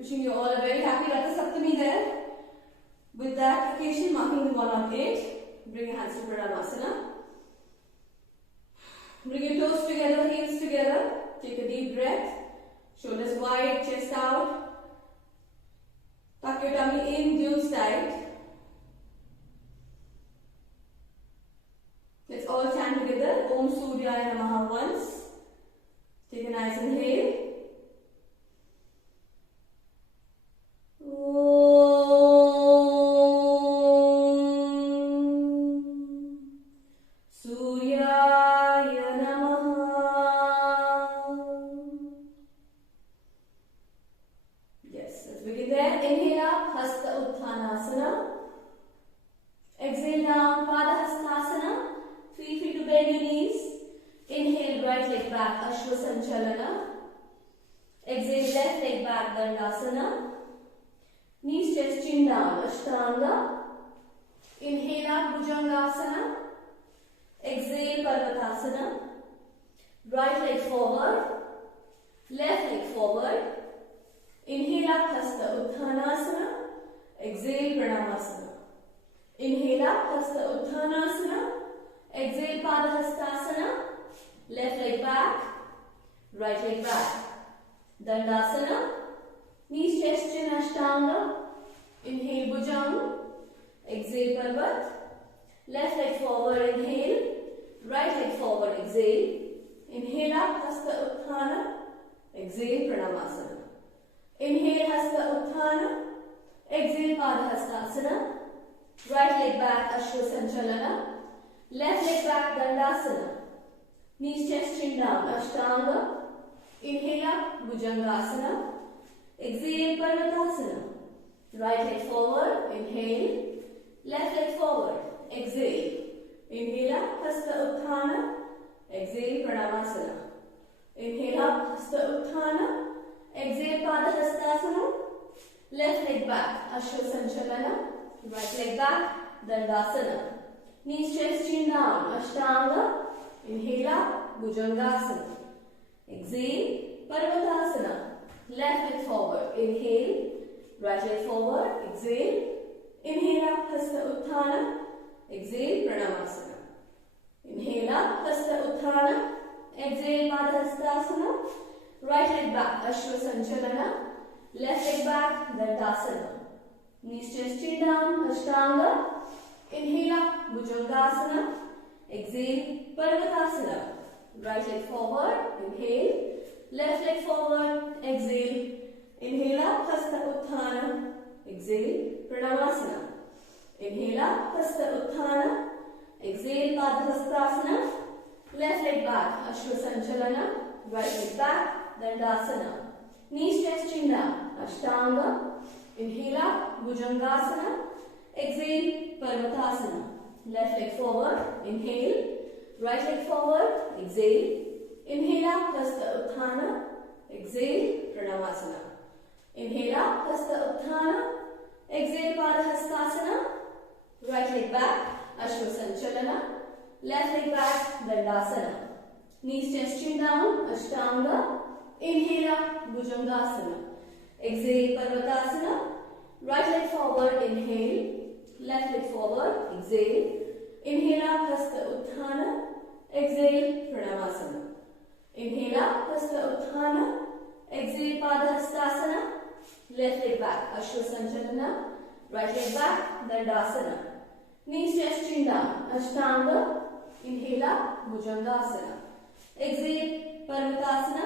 Wishing you all a very happy Ratha Saptami there. With that occasion marking the 108, bring your hands to Pranayama. Bring your toes together, heels together. Take a deep breath. Shoulders wide, chest out. Tuck your tummy in, glutes tight. Let's all chant together. Om Suryaya Namaha once. Take a nice inhale. Exhale down, Pada Hastasana. 3 feet to bend your knees. Inhale, right leg back, Ashwa Sanchalana. Exhale, left leg back, Dandasana. Knees, chest, chin down, Ashtanga. Inhale up, Bhujangasana. Exhale, Parvatasana. Right leg forward. Left leg forward. Inhale up, Hasta Utthanasana. Exhale, Pranamasana. Inhale up, Hasta Utthanasana. Exhale, Padahastasana. Left leg back, right leg back. Dandasana. Knees, chest, chin, Ashtanga. Inhale, Bhujanga. Exhale, Parvat. Left leg forward, inhale. Right leg forward, exhale. Inhale up, Hasta Utthana. Exhale, Pranamasana. Inhale, Hasta Utthana. Exhale, Padahastasana. Right leg back, Ashwa Sanchalana. Left leg back, Dandasana. Knees, chest, chin down, Ashtanga. Inhale up, Bhujangasana. Exhale, Parvatasana. Right leg forward, inhale. Left leg forward, exhale. Inhale up, Hasta Utthana. Exhale, Pranamasana. Inhale up, Hasta Utthana. Exhale, Padahastasana. Left leg back, Ashwa Sanchalana. Right leg back, Dandasana. Knees, chest, chin down, Ashtanga. Inhale up, Bhujangasana. Exhale, Parvatasana. Left leg forward, inhale. Right leg forward, exhale. Inhale up, Hasta Utthana. Exhale, Pranamasana. Inhale up, Hasta Utthana. Exhale, Padahastasana. Right leg back, Ashwa Sanchalana. Left leg back, Dandasana. Knees, chest, chin down, Ashtanga. Inhale up, Bhujangasana. Exhale, Parvatasana. Right leg forward, inhale. Left leg forward, exhale. Inhale up, Hasta Utthana. Exhale, Pranamasana. Inhale up, Hasta Utthana. Exhale, Padahastasana. Left leg back, Ashwa Sanchalana. Right leg back, Dandasana. Knees, chest, chin down, Ashtanga. Inhale up, Bhujangasana. Exhale, Parvatasana. Left leg forward, inhale. Right leg forward, exhale. Inhale up, Hasta Utthana. Exhale, Pranamasana. Inhale up, Hasta Utthana. Exhale, Padahastasana. Right leg back, Ashwa Sanchalana. Left leg back, Dandasana. Knees, chest, chin down, Ashtanga. Inhale up, Bhujangasana. Exhale, Parvatasana. Right leg forward, inhale. Left leg forward, exhale. Inhale up, Hasta Utthana. Exhale, Pranamasana. Inhale up, Hasta Utthana. Exhale, Padahastasana. Left leg back, Ashwa Sanchalana. Right leg back, Dandasana. Knees, chest, chin down, Ashtanga. Inhale up, Bhujangasana. Exhale, Parvatasana.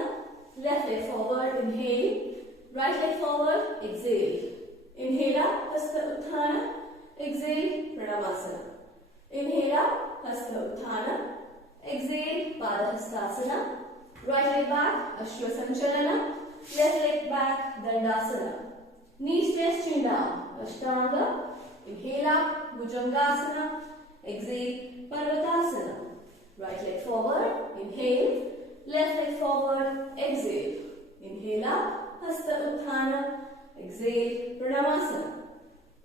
Left leg forward, inhale. Right leg forward, exhale. Inhale up, Hasta Utthana. Exhale, Pranamasana. Inhale up, Hasta Utthana. Exhale, Padahastasana. Right leg back, Ashwa Sanchalana. Left leg back, Dandasana. Knees, chest, chin down, Ashtanga. Inhale up, Bhujangasana. Exhale, Parvatasana. Right leg forward, inhale. Left leg forward, exhale. Inhale up, Hasta Utthana. Exhale, Pranamasana.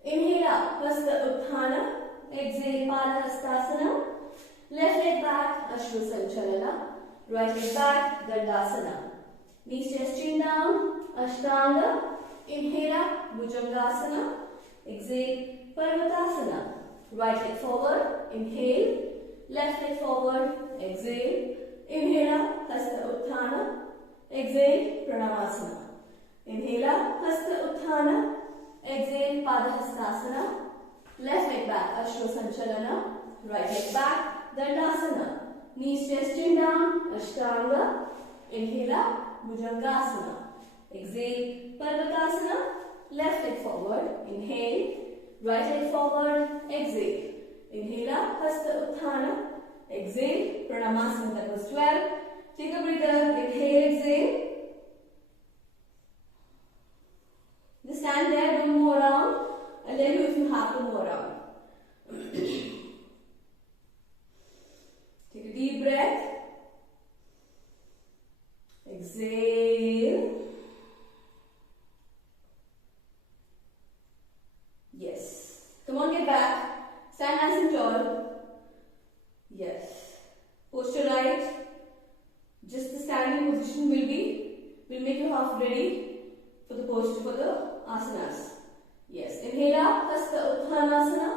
Inhale up, Hasta Utthana. Exhale, Padahastasana. Left leg back, Ashwa Sanchalana. Right leg back, Dandasana. Knees, chest, chin down, Ashtanga. Inhale up, Bhujangasana. Exhale, Parvatasana. Right leg forward, inhale. Left leg forward, exhale. Inhale up, Hasta Utthana. Exhale, Pranamasana. Inhale up, Hasta Utthana. Exhale, Padahastasana. Left leg back, Ashwasanchalana. Right leg back, Dandasana. Knees, chest, chin down, Ashtanga. Inhale up, Bhujangasana. Exhale, Parvatasana. Left leg forward, inhale. Right leg forward, exhale. Inhale up, Hasta Utthana. Exhale, Pranamasana. That was 12. Take a breather, inhale, exhale. Just stand there, don't move around. I'll tell you if you have to move around. Take a deep breath. Exhale. Yes. Come on, get back. Stand nice and tall. Yes. Posture right. Just the standing position will make you half ready for the posture for the asanas. Yes. Inhale up, Hasta Uttanasana.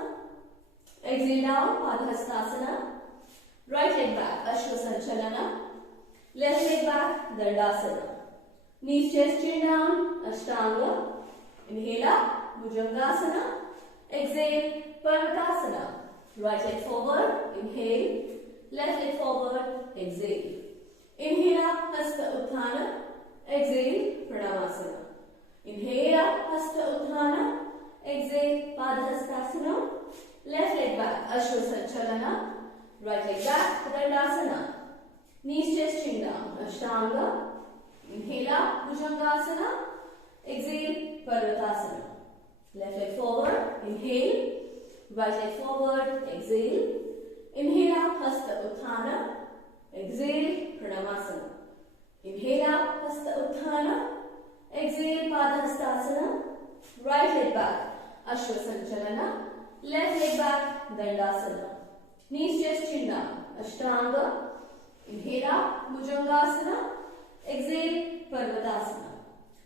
Exhale down, Padahastasana. Right leg back, Ashwasanchalana. Left leg back, Dandasana. Knees, chest, chin down, Ashtanga. Inhale up, Bhujangasana. Exhale, Parvatasana. Right leg forward, inhale. Left leg forward, exhale. Inhale up, Hasta Utthana. Exhale, Pranamasana. Inhale up, Hasta Utthana. Exhale, Padahastasana. Left leg back, Ashwasanchalana. Right leg back, Dandasana. Knees, chest, chin down, Ashtanga. Inhale up, Bhujangasana. Exhale, Parvatasana. Left leg forward, inhale. Right leg forward, exhale. Inhale up, Hasta Utthana. Exhale, Pranamasana. Inhale up, Hasta Utthana. Exhale, Padahastasana. Right leg back, Ashwasanchalana. Left leg back, Dandasana. Knees, chest, chin down, Ashtanga. Inhale up, Bhujangasana. Exhale, Parvatasana.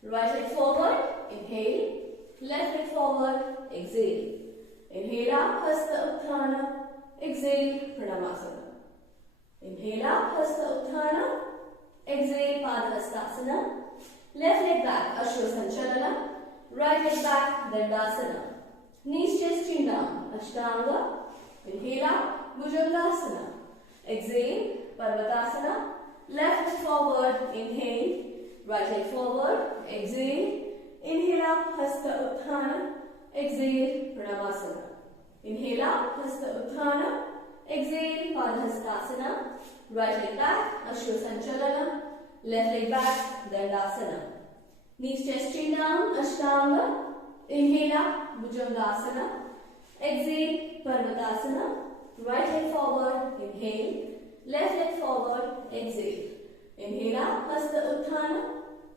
Right leg forward, inhale. Left leg forward, exhale. Inhale up, Hasta Utthana. Exhale, Pranamasana. Inhale up, Hasta Utthana. Exhale, Padahastasana. Left leg back, Ashwasanchalana. Right leg back, Dandasana. Knees, chest, chin down, Ashtanga. Inhale up, Bhujangasana. Exhale, Parvatasana. Left leg forward, inhale. Right leg forward, exhale. Inhale up, Hasta Utthana. Exhale, Pranamasana. Inhale up, Hasta Utthana. Exhale, Padahastasana. Right leg back, Ashwasanchalana. Left leg back, Dandasana. Knees, chest, chin down, Ashtanga. Inhale up, Bhujangasana. Exhale, Parvatasana. Right leg forward, inhale. Left leg forward, exhale. Inhale up, Hasta Utthana.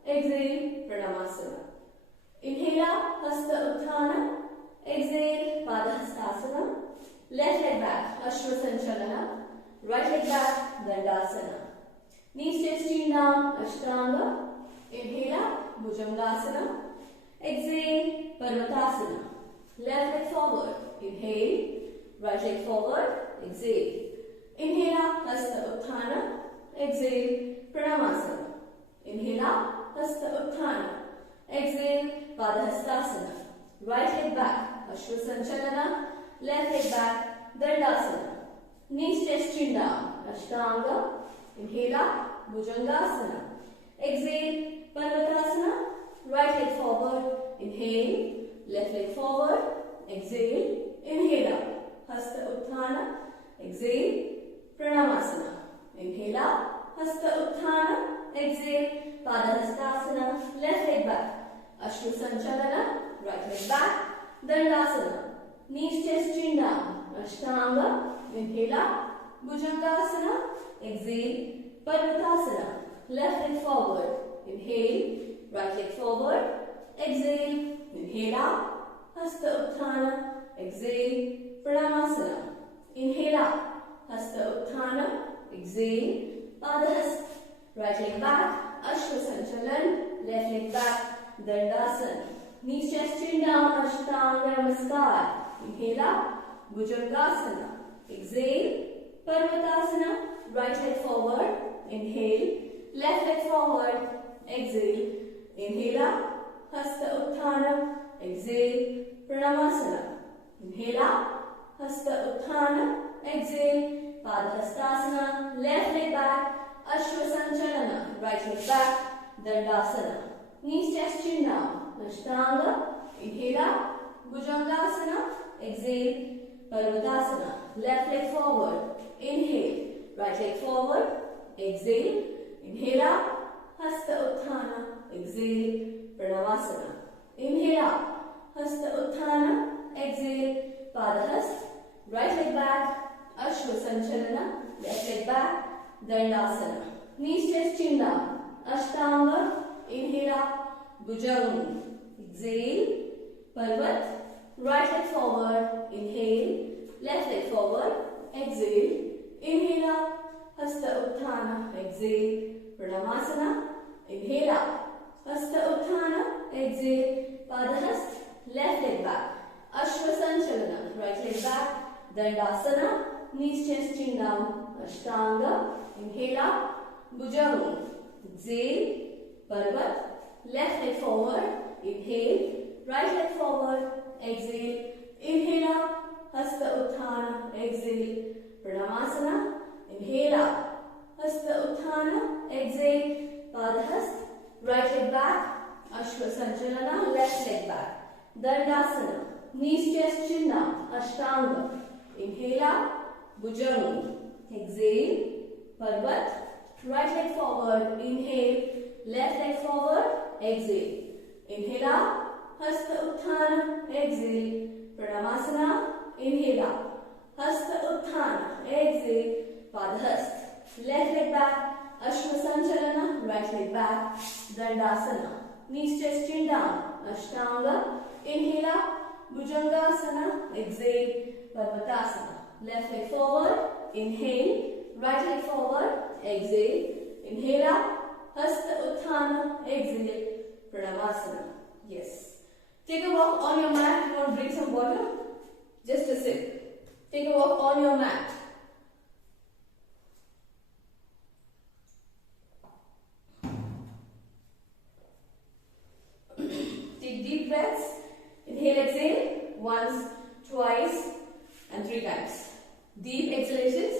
Exhale, Pranamasana. Inhale up, Hasta Utthana. Exhale, Padahastasana. Left leg back, Ashwasanchalana. Right leg back, Dandasana. Knees, chest, chin down, Ashtanga. Inhale up, Bhujangasana. Exhale, Parvatasana. Left leg forward, inhale. Right leg forward, exhale. Inhale up, Hasta Utthana. Exhale, Pranamasana. Inhale up, Hasta Utthana. Exhale, Padahastasana. Right leg back, Ashwasanchalana. Left leg back, Dandasana. Knees, chest, chin down, Ashtanga. Inhale up, Bhujangasana. Exhale, Parvatasana. Right leg forward, inhale. Left leg forward, exhale. Inhale up, Hasta Utthana. Exhale, Pranamasana. Inhale up, Hasta Utthana. Exhale, Padahastasana. Left leg back, Ashwasanchalana. Right leg back, Dandasana. Knees, chest, chin down, Ashtanga. Inhale up, Bhujangasana. Exhale, Parvatasana. Left leg forward, inhale. Right leg forward, exhale. Inhale up, Hasta Utthana. Exhale, Pranamasana. Inhale up, Hasta Utthana. Exhale, Padahastasana. Right leg back, Ashwasanchalan. Left leg back, Dandasana. Knees, chest, chin down, Ashtanga Namaskar. Inhale up, Bhujangasana. Exhale, Parvatasana. Right leg forward. Inhale, left leg forward. Exhale. Inhale up, Hasta Utthana. Exhale, Pranamasana. Inhale up, Hasta Utthana. Exhale, Padahastasana. Left leg back, Ashwasanchalana. Right leg back, Dandasana. Knees, chest, chin down, Ashtanga. Inhale up, Bhujangasana. Exhale, Parvatasana. Left leg forward. Inhale, right leg forward. Exhale, inhale up, Hasta Utthana. Exhale, Pranavasana. Inhale up, Hasta Utthana. Exhale, Padahast. Right leg back, Ashwasanchalana. Left leg back, Dandasana. Knees, chest, chin down, Ashtanga. Inhale up, Bhujanga. Exhale, Parvat. Right leg forward. Inhale, left leg forward. Exhale, inhale up, Hasta Utthana. Exhale, Pranamasana. Inhale up, Hasta Utthana. Exhale, Padahast. Left leg back, Ashwasanchalana. Right leg back, Dandasana. Knees, chest, chin down, Ashtanga. Inhale up, Bhujanga. Exhale, Parvat. Left leg forward. Inhale, right leg forward. Exhale, inhale up, Hasta Utthana. Exhale, Pranamasana. Inhale up, Hasta Utthana. Exhale, Padahast. Right leg back, Ashwasanchalana. Left leg back, Dandasana. Knees, chest, chin down, Ashtanga. Inhale up, Bhujanga. Exhale, Parvat. Right leg forward. Inhale, left leg forward. Exhale, inhale up, Hasta Utthana. Exhale, Pranamasana. Inhale up, Hasta Utthana. Exhale, Padahast. Left leg back, Ashwasanchalana. Right leg back, Dandasana. Knees, chest, chin down, Ashtanga. Inhale up, Bhujangasana. Exhale, Parvatasana. Left leg forward. Inhale, right leg forward. Exhale, inhale up, Hasta Utthana. Exhale, Pranavasana. Yes. Take a walk on your mat. You want to drink some water? Just a sip. Take a walk on your mat. Take deep breaths. Inhale, exhale. Once, twice, and 3 times. Deep exhalations.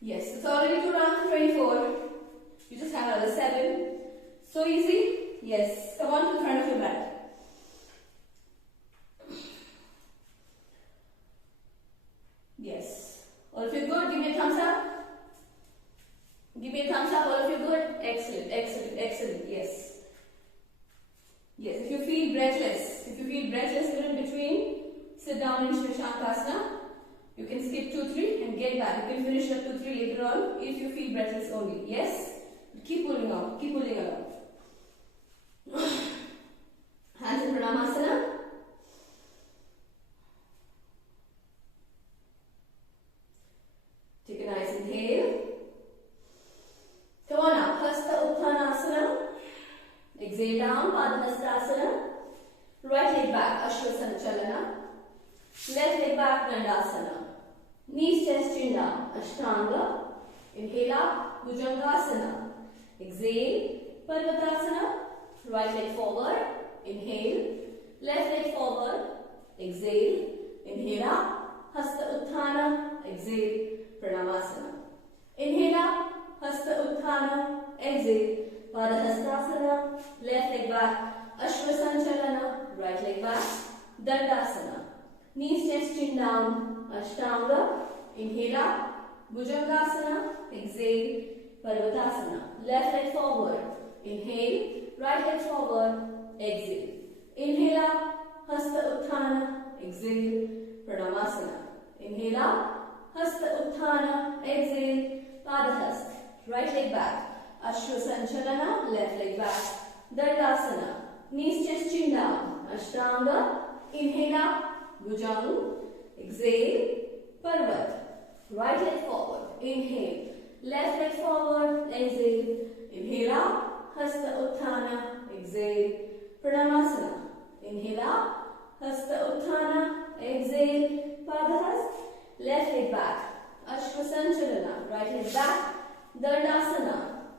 Yes, it's already to round 24. You just have another 7. So easy. Yes, come on to the front of your mat. Yes. All of you good? Give me a thumbs up. Give me a thumbs up. All of you good? Excellent, excellent, excellent. Yes. Yes, if you feel breathless, in between, sit down in Shankhasana. You can skip 2, 3 and get back. You can finish up 2, 3 later on if you feel breathless only. Yes? Keep pulling on, keep pulling along. Hands in Pranamasana. Take a nice inhale. Come on up. Hasta Uttanasana. Exhale down. Padahastasana. Right leg back. Ashwasanchalana. Left leg back. Dandasana. Knees, chest, chin down. Ashtanga. Inhale up. Bhujangasana. Exhale. Parvatasana. Right leg forward. Inhale. Left leg forward. Exhale. Inhale up. Hasta Utthana. Exhale. Pranavasana. Inhale up. Hasta Utthana. Exhale. Padahastasana. Left leg back. Ashwasanchalana. Right leg back. Dandasana. Knees, chest, chin down. Ashtanga. Inhale up. Bhujangasana. Exhale. Parvatasana. Left leg forward. Inhale. Right leg forward. Exhale. Inhale up. Hasta Utthana. Exhale. Pranavasana. Inhale up. Hasta Utthana. Exhale. Padahast. Right leg back. Ashwasanchalana. Left leg back. Dandasana. Knees, chest, chin down. Ashtanga. Inhale up. Bhujanga. Exhale. Parvat. Right leg forward. Inhale. Left leg forward. Exhale. Inhale up. Hasta Utthana. exhale, Pranamasana. Inhale up, Hasta Utthana, exhale, Padahast, left leg back, Ashvasanchalana, right leg back, Dandasana,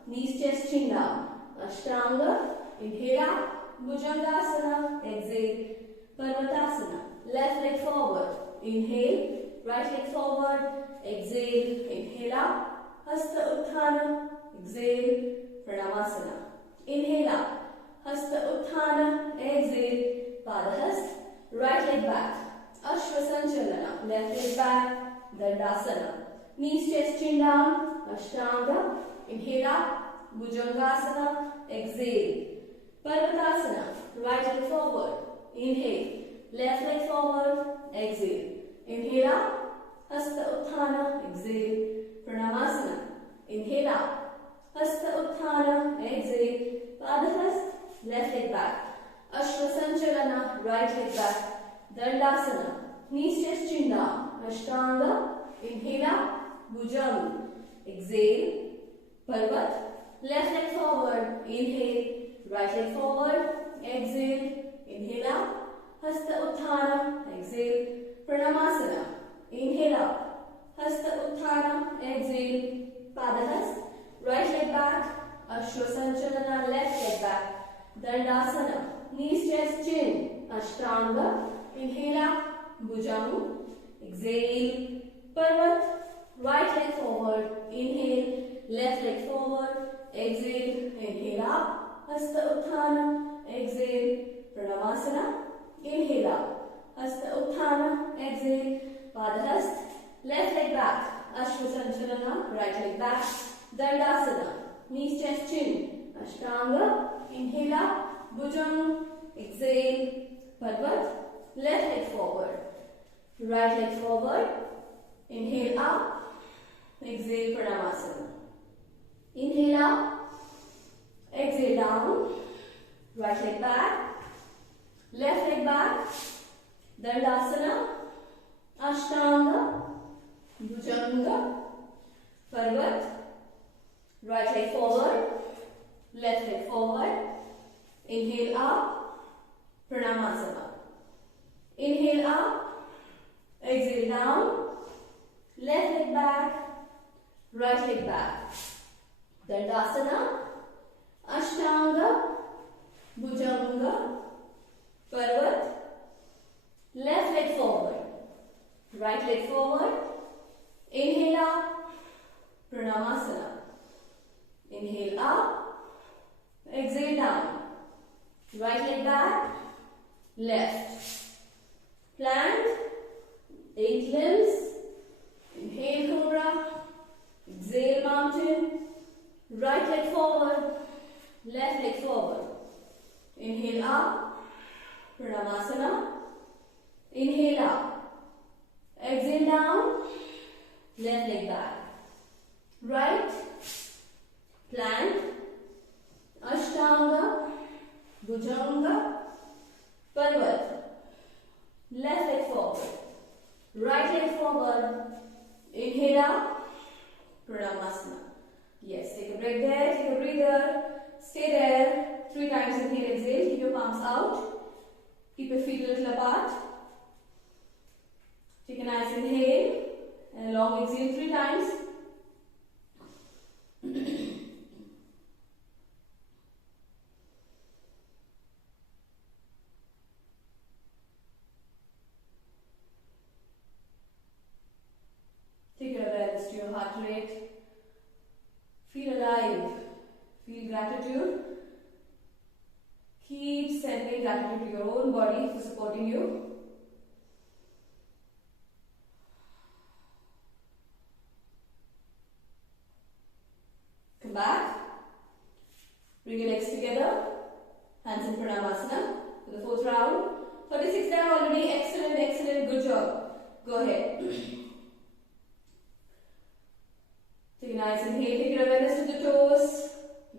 knees chest chin down, Ashtanga, inhale up, Bhujangasana, exhale, Parvatasana, left leg forward, inhale, right leg forward, exhale, inhale up, Hasta Utthana, exhale, Pranamasana. Inhale up, Hasta Utthana, exhale, Padahast, right leg back, Ashvasanchalana, left leg back, Dandasana, knees chest chin down, Ashtanga, inhale up, Bhujangasana, exhale, Parvatasana, right leg forward, inhale, left leg forward, exhale, inhale up, Hasta Utthana, exhale, Pranamasana, inhale up, Hasta Utthana, exhale, Padahast, left leg back, Ashvasanchalana, right leg back, Dandasana, knees chest chin down, Ashtanga, inhale up, Bhujang, exhale, Parvat, left leg forward, inhale, right leg forward, exhale, inhale up, Hasta Utthana, exhale, Pranamasana, inhale up, Hasta Utthana, exhale, Padahast, right leg back, Ashvasanchalana, left leg back, Dandasana, knees chest chin, Ashtanga, inhale up, Bhujang, exhale, Parvat, right leg forward, inhale, left leg forward, exhale, inhale up, Hasta Utthana, exhale, Pranamasana, inhale up, Hasta Utthana, exhale, Padahast, left leg back, Ashvasanchalana, right leg back, Dandasana, knees chest chin, Ashtanga, inhale up, Bhujang, exhale, Parvat, left leg forward, right leg forward, inhale up, exhale, Pranamasana. Inhale up, exhale down, right leg back, left leg back, Dandasana, Ashtanga, Bhujanga, Parvat, right leg forward, left leg forward, inhale up, Pranamasana. Inhale up, exhale down, left leg back, right leg back, Dandasana, Ashtanga, Bhujanga, Parvat, left leg forward, right leg forward, inhale up, Pranamasana. Inhale up, exhale down, right leg back, left, plant, 8 limbs, inhale Cobra, exhale Mountain, right leg forward, left leg forward, inhale up, Pranamasana, inhale up, exhale down, left leg back, right, plank, Ashtanga, Bhujanga, Parvat, left leg forward, right leg forward, inhale up, Pranamasana. Yes, take a break there, take a breather, stay there, 3 times inhale, exhale, keep your palms out, keep your feet a little apart, take a nice inhale, and a long exhale 3 times. Take your awareness to your heart rate. Feel alive. Feel gratitude. Keep sending gratitude to your own body for supporting you. Come back. Bring your legs together. Hands in Pranavasana for the 4th round. 36 down already. Excellent, excellent. Good job. Go ahead. Take a nice inhale. Take your awareness to the toes.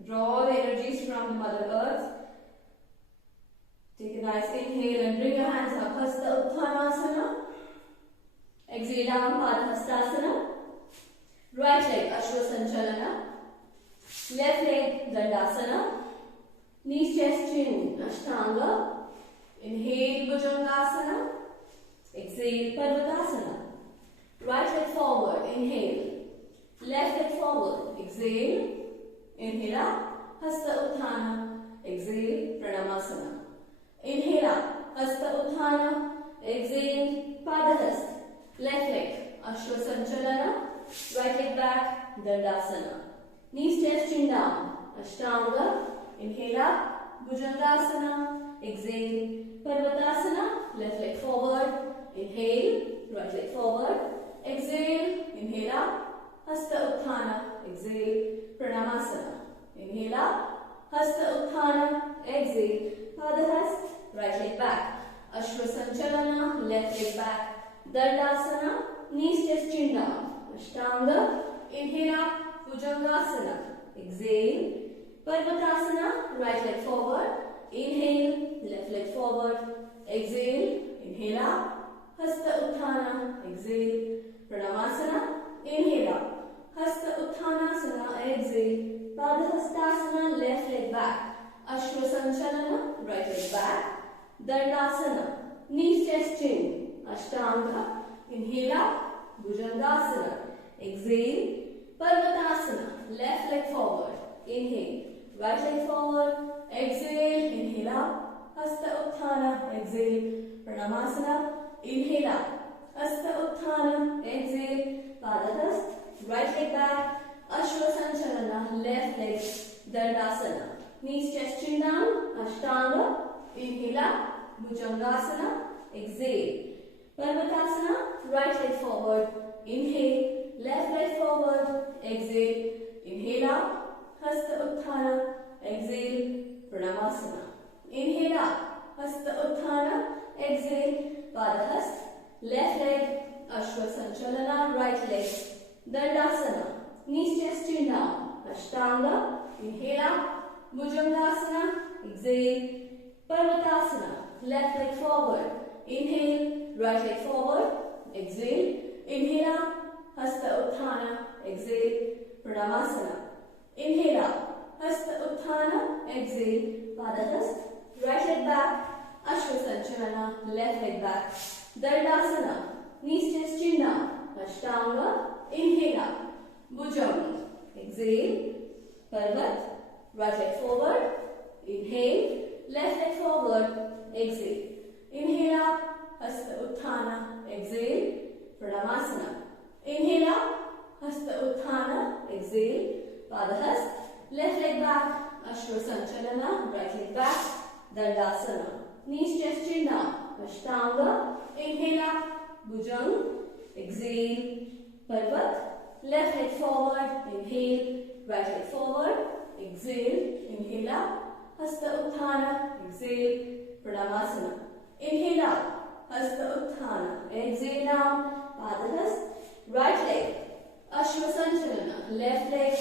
Draw the energies from the Mother Earth. Take a nice inhale and bring your hands up. Hasta Uttanasana. Exhale down. Padhastasana. Right leg Ashwasanchalana. Left leg Dandasana. knees, chest, chin, Ashtanga. Inhale, Bhujangasana. Exhale, Parvatasana. Right leg forward, inhale. Left leg forward, exhale. Inhale up, Hasta Utthana. Exhale, Pranamasana. Inhale up, Hasta Utthana. Exhale, Padahasta. Left leg, Ashwa Sanchalana. Right leg back, Dandasana. Knees, chest, chin down. Ashtanga. Inhale up, Bhujangasana. Exhale, Parvatasana. Left leg forward. Inhale, right leg forward. Exhale, inhale up, Hasta Utthana. Exhale, Pranamasana. Inhale up, Hasta Utthana. Exhale, Padahasta. Right leg back. Ashwa Sanchalana. Left leg back. Dandasana. Knees, chest, chin down. Ashtanga. Inhale up, Bhujangasana. Exhale, Parvatasana. Right leg forward. Inhale, left leg forward. Exhale, inhale up, Hasta Utthana. Exhale, Pranamasana. Inhale up, Hasta Uttanasana. Exhale, Padahastasana. Left leg back. Ashwa Sanchalana. Right leg back. Dandasana. Knees, chest, chin. Ashtanga. Inhale up, Bhujangasana. Exhale, Parvatasana. Left leg forward. Inhale, right leg forward. Exhale, inhale up, Hasta Utthana. Exhale, Pranamasana. Inhale up, Hasta Utthana. Exhale, Padahasta. Right leg back, Ashwa Sanchalana. Left leg, Dandasana. Knees, chest, chin down. Ashtanga. Inhale up, Bhujangasana. Exhale, Parvatasana. Right leg forward. Inhale, left leg forward. Exhale, inhale up, Hasta Utthana. Exhale, Pranamasana. Inhale up, Hasta Utthana. Exhale, Padahasta. Left leg, Ashwa Sanchalana. Right leg, Dandasana. Knees, chest, chin down. Ashtanga. Inhale up, Bhujangasana. Exhale, Parvatasana. Left leg forward. Inhale, right leg forward. Exhale, inhale up, Hasta Utthana. Exhale, Pranamasana. Inhale up, Hasta Utthana. Exhale, Padahasta. Right leg back, Ashwa Sanchalana. Left leg back, Dandasana. Knees, chest, chin down. Ashtanga. Inhale up, Bhujanga. Exhale, Parvat. Right leg forward. Inhale, left leg forward. Exhale, inhale up, Hasta Utthana. Exhale, Pranamasana. Inhale up, Hasta Utthana. Exhale, Padahasta. Left leg back, Ashwa Sanchalana. Right leg back, Dandasana. Knees, chest, chin down. Ashtanga. Inhale up, Bhujanga. Exhale, Parvat. Left leg forward. Inhale, right leg forward. Exhale, inhale up, Hasta Utthana. Exhale, Pranamasana. Inhale up, Hasta Utthana. Exhale down, Padahasta. Right leg, Ashwa Sanchalana. Left leg,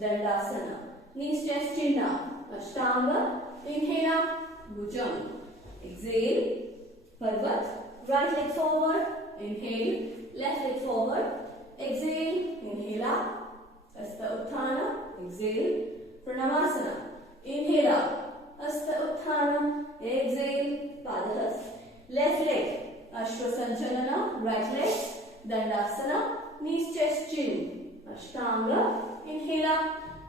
Dandasana. Knees, chest, chin down. Ashtanga. Inhale up, Bhujanga. Exhale, Parvat. Right leg forward. Inhale, left leg forward. Exhale, inhale up, Hasta Utthana. Exhale, Pranamasana. Inhale up, Hasta Utthana. Exhale, Padahasta. Left leg, Ashwa Sanchalana. Right leg, Dandasana. Knees, chest, chin. Ashtanga. Inhale up,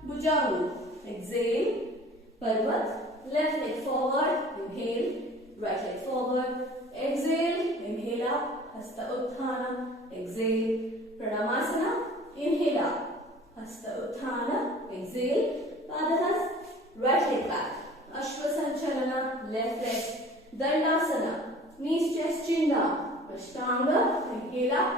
Bhujanga. Exhale, Parvat. Left leg forward. Inhale, right leg forward. Exhale, inhale up, Hasta Utthana. Exhale, Pranamasana. Inhale up, Hasta Utthana. Exhale, Padahasta. Right leg back, Ashwa Sanchalana. Left leg, Dandasana. Knees, chest, chin down. Ashtanga. Inhale up,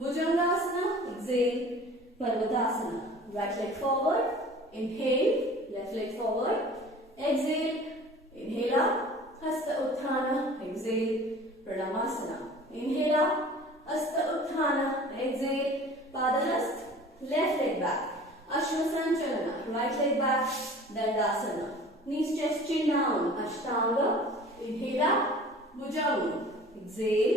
Bhujangasana. Exhale, Parvatasana. Right leg forward. Inhale, left leg forward. Exhale, inhale up, Hasta Utthana. Exhale, Pranamasana. Inhale up, Hasta Utthana. Exhale, Padahasta. Left leg back, Ashwa Sanchalana. Right leg back, Dandasana. Knees, chest, chin down. Ashtanga. Inhale up, Bhujanga. Exhale,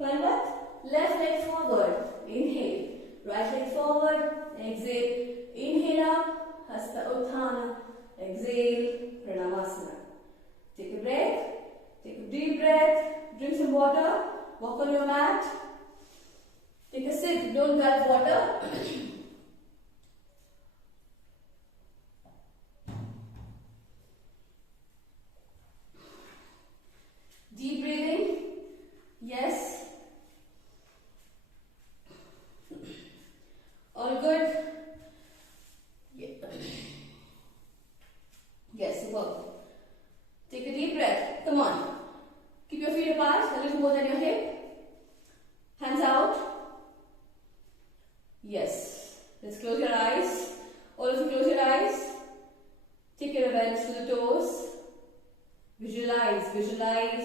Parvat. Left leg forward. Inhale, right leg forward. Exhale, inhale up, Hasta Utthana. Exhale, Pranama. don't gulp water. Deep breathing. Yes. All good. Yeah. Yes, superb. Take a deep breath. Come on. Keep your feet apart, a little more than your hip. Hands out. Yes. Let's close your eyes. All of you close your eyes. Take your revenge to the toes. Visualize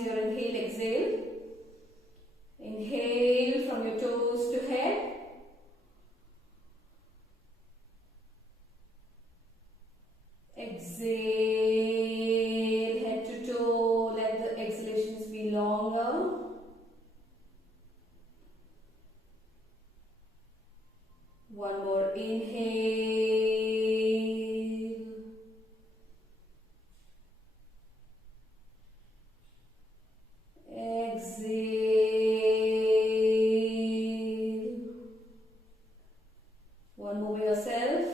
your inhale, exhale. Inhale from your toes to head. Exhale, head to toe. Let the exhalations be longer. One more inhale. Exhale. One more by yourself.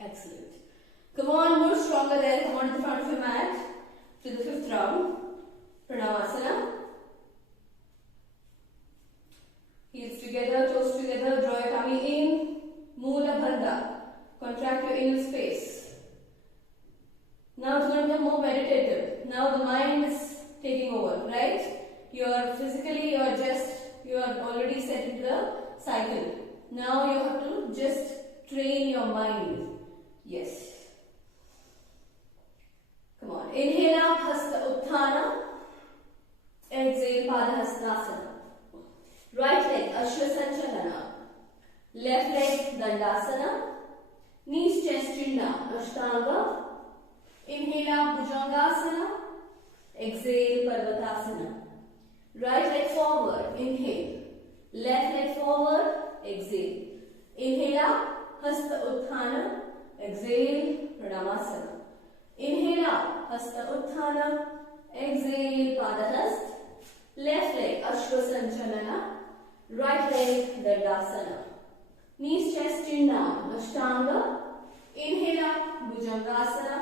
Excellent. Come on, more stronger there. Come on to the front of your mat. To the fifth round. Pranamasana. Heels together, toes together. Draw your tummy in. Mula Bandha. Contract your anal space. Now it's going to become more meditative. Now the mind is taking over, right? You are already set into the cycle. Now you have to just train your mind. Yes. Come on. Inhale up, Hasta Utthana. Exhale, Padahastasana. Right leg, Ashwasanchalana. Left leg, Dandasana. Knees, chest, chinna, Ashtanga. Inhale up, Bhujangasana. Exhale, Parvatasana. Right leg forward, inhale. Left leg forward, exhale. Inhale up, Hasta Utthana. Exhale, Pranamasana. Inhale up, Hasta Utthana. Exhale, Padahast. Left leg, Ashwasanchalana. Right leg, Dandasana. Knees, chest, chin down, Ashtanga. Inhale up, Bhujangasana.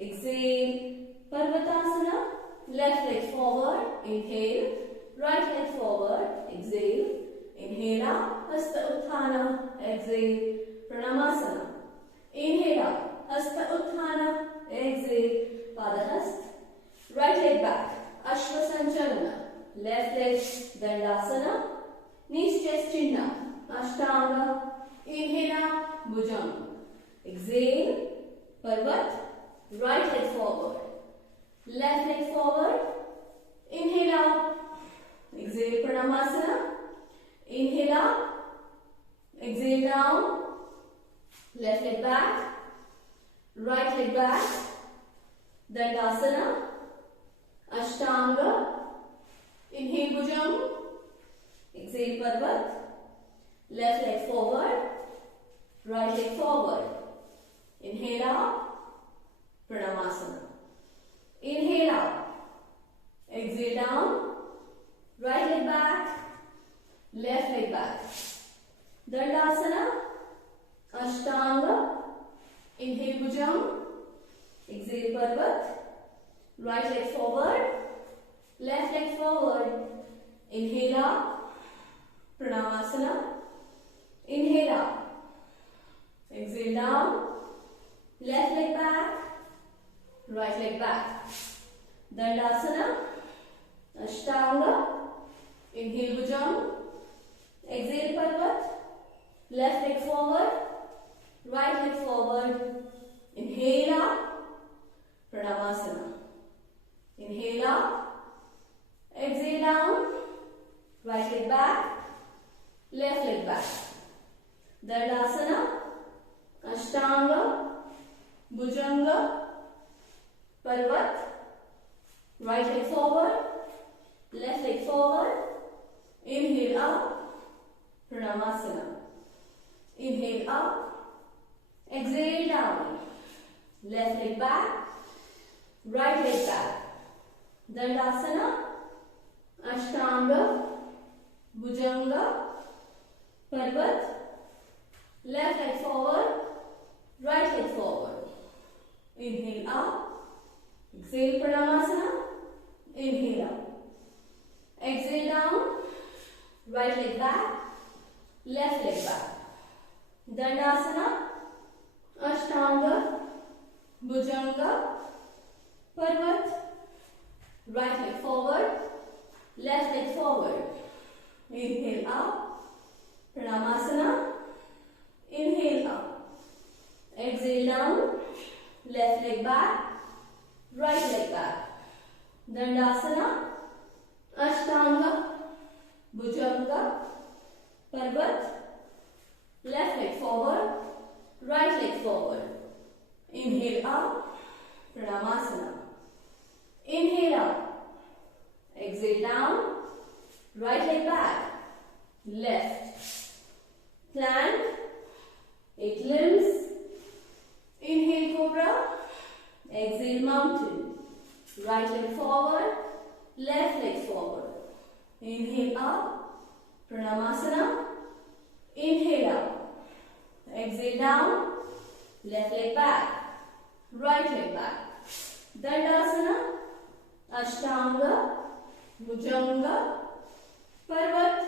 Exhale, Parvatasana. Left leg forward, inhale. Right leg forward, exhale. Inhale up, Hasta Utthana. Exhale, Pranamasana. Inhale up, Hasta Utthana. Exhale, Padahast. Right leg back, Ashwasanchalana. Left leg, Dandasana. Knees, chest, chin down, Ashtanga. Inhale up, Bhujanga. Exhale, Parvat. Right leg forward. Left leg forward. Inhale up. Exhale, Pranamasana. Inhale up. Exhale down. Left leg back. Right leg back. Dandasana. Ashtanga. Inhale, Bhujanga. Exhale, Parvat. Left leg forward. Right leg forward. Inhale up. Pranamasana. Inhale up. Exhale down. Right leg back. Left leg back. Dandasana. Ashtanga. Inhale, Bhujanga. Exhale, Parvat. Right leg forward. Left leg forward. Inhale up. Pranamasana. Inhale up. Exhale down. Left leg back. Right leg back. Dandasana. Ashtanga. Inhale, Bhujanga. Exhale, Parvat. Left leg forward. Right leg forward. Inhale up. Pranamasana. Inhale up. Exhale down. Right leg back. Left leg back. Dandasana. Ashtanga. Bhujanga. Parvat. Right leg forward. Left leg forward. Inhale up. Pranamasana. Inhale up. Exhale down. left leg back, right leg back. Dandasana, Ashtanga, Bhujanga, Parvat, left leg forward, right leg forward. Inhale up, exhale Pranamasana, inhale up. Exhale down, right leg back, left leg back. Dandasana, Ashtanga, Bhujanga, Parvat, right leg forward, left leg forward. Inhale up, Pranamasana, inhale up. Exhale down, left leg back, right leg back. Dandasana, Ashtanga, Bhujanga, Parvat, left leg forward, right leg forward. Inhale up, Pranamasana. Inhale up. Exhale down, right leg back, left. Plank, 8 limbs. Inhale Cobra, exhale Mountain. Right leg forward, left leg forward. Inhale up, Pranamasana. Inhale up. Exhale down, left leg back, right leg back. Dandasana, Ashtanga, Bhujanga, Parvat,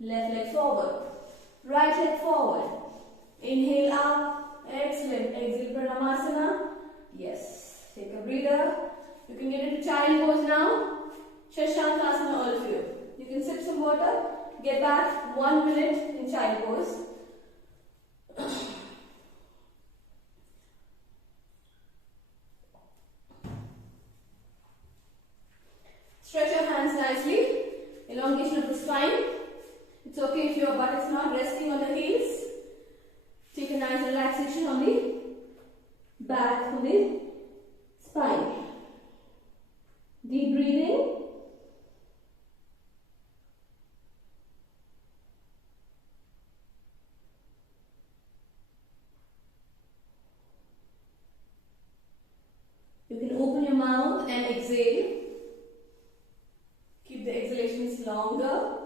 left leg forward, right leg forward. Inhale up, excellent. Exhale Pranamasana. Yes. Take a breather. You can get into child pose now. Shashankasana, all of you. You can sip some water. Get back 1 minute in child pose. Stretch your hands nicely. Elongation of the spine. It's okay if your butt is not resting on the heels. Take a nice relaxation on the back of the spine. Deep breathing. You can open your mouth and exhale. Keep the exhalations longer.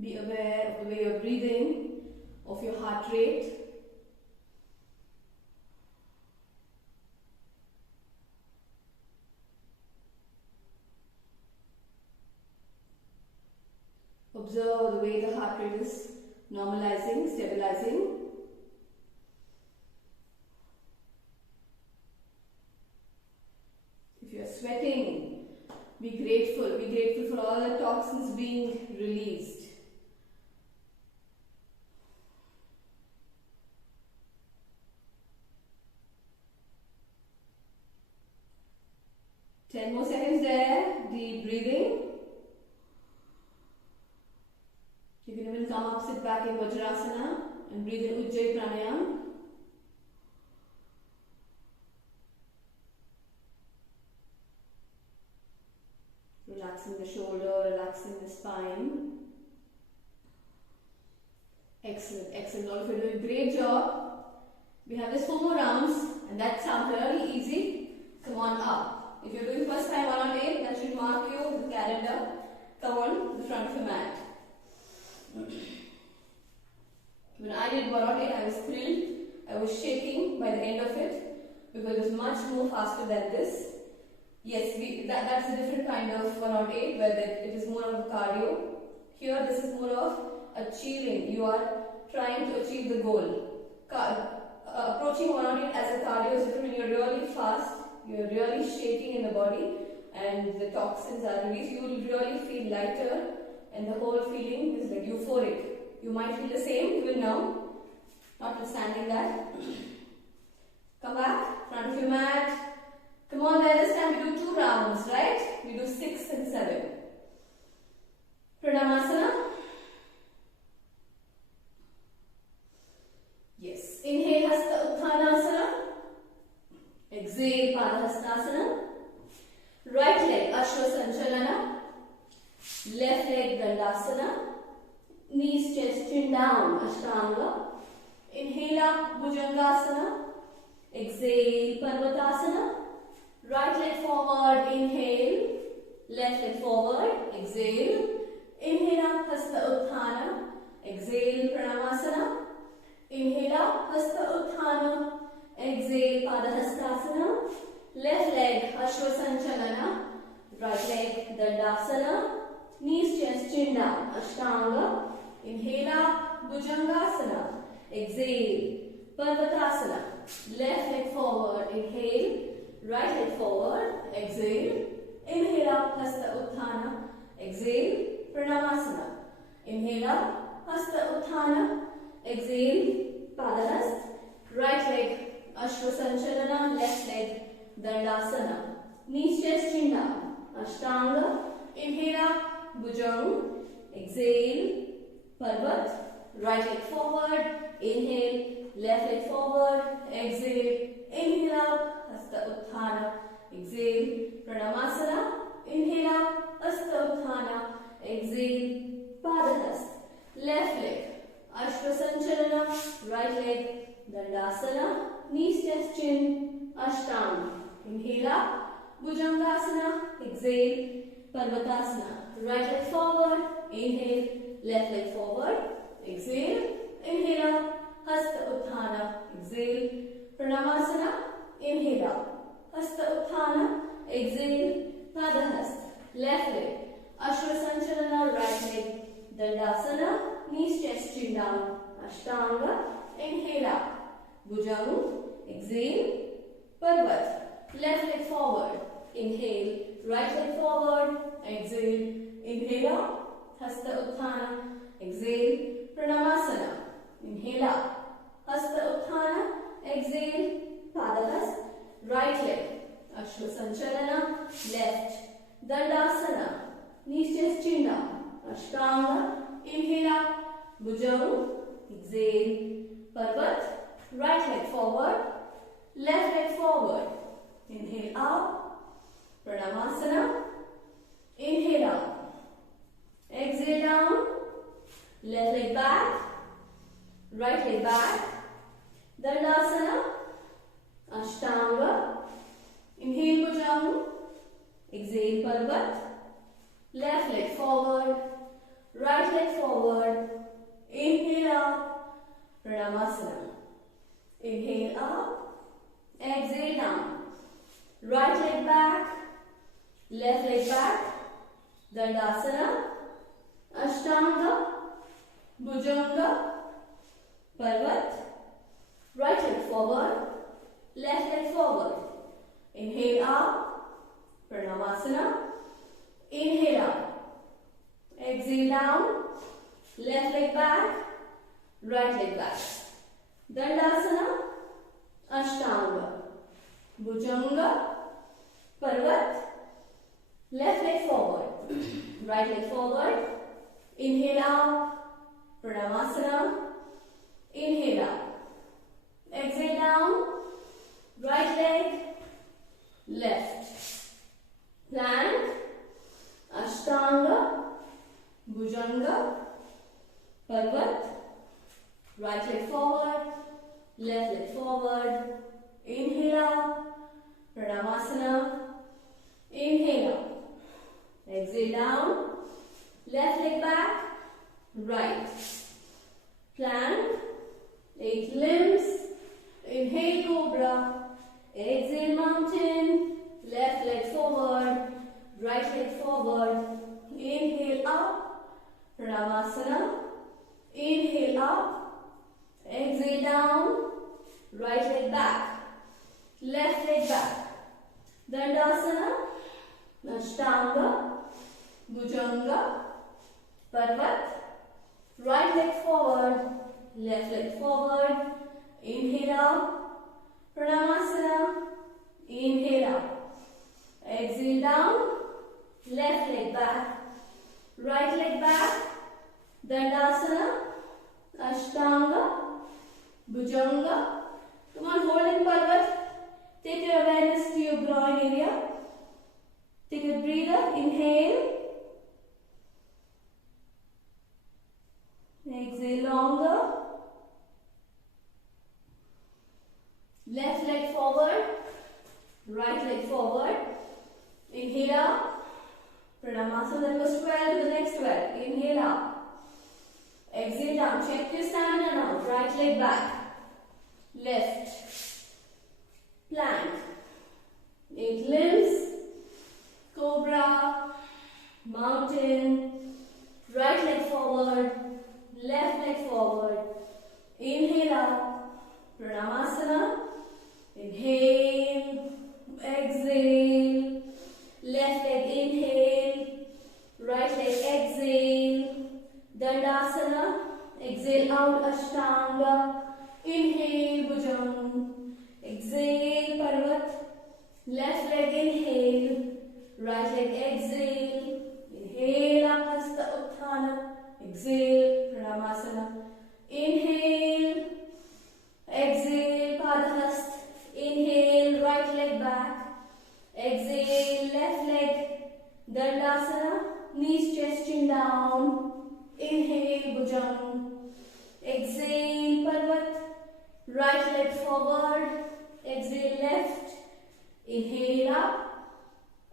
Be aware of the way you're breathing, of your heart rate. Observe the way the heart rate is normalizing, stabilizing. If you're sweating, be grateful. Be grateful for all the toxins being released. Ten more seconds there. Deep breathing. You can even come up, sit back in Vajrasana and breathe in Ujjayi Pranayam. Relaxing the shoulder, relaxing the spine. Excellent, excellent. All of you are doing a great job. We have this 4 more rounds and that sounds really easy. Come on up. If you're doing first time 108, that should mark you the calendar. Come on the front of your mat. When I did 108, I was thrilled. I was shaking by the end of it because it was much more faster than this. Yes, that's a different kind of 108 where it is more of a cardio. Here, this is more of achieving. You are trying to achieve the goal. Approaching 108 as a cardio is different when you're really fast, you're really shaking in the body and the toxins are released. You will really feel lighter and the whole feeling is like euphoric. You might feel the same even now, notwithstanding that. Come back, front of your mat. Come on there, this time we do 2 rounds, right? We do 6 and 7. Pranamasana. Yes. Inhale, Hasta Uttanasana. Exhale, Padahastasana. Right leg, Dandasana. Knees, chest, chin down, Ashtanga. Inhale up, Bhujangasana. Exhale, Parvatasana. Right leg forward, inhale. Left leg forward, exhale. Inhale up, Hasta Utthana. Exhale, Pranamasana. Inhale up, Hasta Utthana. Exhale, Padahastasana. Left leg, Ashwa Sanchalana. Right leg, Dandasana. Knees, chest, chin down, Ashtanga. Inhale up, Bhujangasana. Exhale, Parvatasana. Left leg forward, inhale. Right leg forward, exhale. Inhale up, Hasta Utthana. Exhale, Pranamasana. Inhale up, Hasta Utthana. Exhale, Padahast. Right leg, Ashwa Sanchalana. Left leg, Dandasana. Knees, chest, chin down, Ashtanga. Inhale up, Bhujang. Exhale, Parvat. Right leg forward, inhale. Left leg forward, exhale. Inhale up, Hasta Utthana. Exhale, Pranamasana. Inhale up, Hasta Utthana. Exhale, Padahast. Left leg, Ashwa Sanchalana. Right leg, Dandasana. Knees, chest, chin, Ashtanga. Inhale up, Bhujangasana. Exhale, Parvatasana. Right leg forward, inhale. Left leg forward, exhale. Inhale up, Hasta Utthana. Exhale, Pranamasana. Inhale up, Hasta Utthana. Exhale, Padahast. Left leg, Ashwa Sanchalana. Right leg, Dandasana. Knees, chest, chin down, Ashtanga. Inhale up, Bhujang. Exhale, Parvat. Left leg forward, inhale. Right leg forward, exhale. Inhale up, Hasta Utthana. Exhale, Pranamasana. Inhale up, Hasta Utthana. Exhale, Padahast. Right leg, Ashwa Sanchalana. Left, Dandasana. Knees, chest, chin down, Ashtanga. Inhale up, Bhujang. Exhale, Parvat. Right leg forward, left leg forward. Inhale up, Pranamasana. Inhale up, exhale down. Left leg back, right leg back. Dandasana, Ashtanga. Inhale, Bhujang. Exhale, Parvat. Left leg forward, right leg forward. Inhale up, Pranamasana. Inhale up, exhale down. Right leg back, left leg back. Dandasana, Ashtanga, Bhujanga, Parvat. Right leg forward, left leg forward. Inhale up, Pranamasana. Inhale up, exhale down. Left leg back, right leg back. Dandasana, Ashtanga, Bhujanga, Parvat. Left leg forward, right leg forward. Inhale up, Pranamasana. Inhale up, exhale down. Right leg, left. Plank, Ashtanga, Bhujanga, Parvat. Right leg forward, left leg forward. Inhale up, Pranamasana. Inhale up, exhale down. Left leg back, right. Plank, 8 limbs. Inhale, Cobra. Exhale, Mountain. Left leg forward, right leg forward. Inhale up, Pranamasana. Inhale up, exhale down. Right leg back, left leg back. Dandasana, Ashtanga, Bhujanga, Parvat. Right leg forward, left leg forward. Inhale up, Pranamasana. Inhale up, exhale down. Left leg back, right leg back. Dandasana, Ashtanga, Bhujanga. Come on, hold in Parvat. Take your awareness to your groin area. Take a breather. Inhale. Pranamasanam. That was 12 to the next 12. Inhale up. Exhale down. Check your stamina now. Right leg back. Left. Plank. 8 limbs. Cobra. Mountain. Right leg forward. Left leg forward. Inhale up. Pranamasanam. Inhale. Exhale. Left leg inhale. Right leg exhale. Dandasana. Exhale out. Ashtanga. Inhale. Bhujanga. Exhale. Parvat. Left leg inhale. Right leg exhale. Inhale. Hasta Utthana. Exhale. Pranamasanam. Inhale. Exhale. Padahast. Inhale. Right leg back. Exhale. Left leg. Dandasana. Knees, chest, chin down. Inhale. Bhujanga. Exhale. Parvat. Right leg forward. Exhale. Left. Inhale up.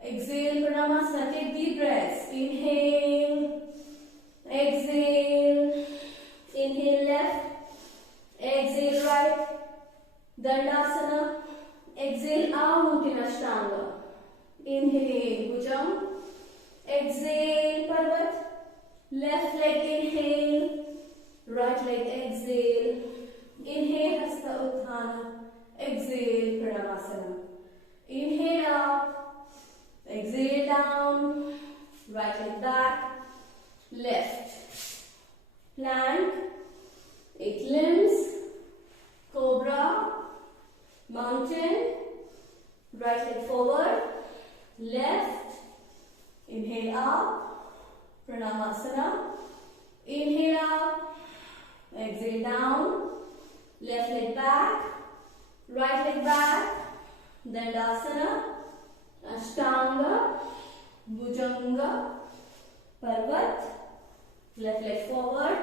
Exhale. Pranamasanam. Take deep breaths. Inhale. Exhale. Inhale left. Exhale right. Dandasana. Exhale out in Ashtanga. Inhale. Bhujanga. Exhale. Parvat. Left leg inhale. Right leg exhale. Inhale. Hasta Utthana. Exhale. Pranamasanam. Inhale up. Exhale down. Right leg back. Left. Plank. 8 limbs. Cobra. Mountain. Right leg forward. Left. Inhale up. Pranamasanam. Inhale up. Exhale down. Left leg back. Right leg back. Dandasana. Ashtanga. Bhujanga. Parvat. Left leg forward.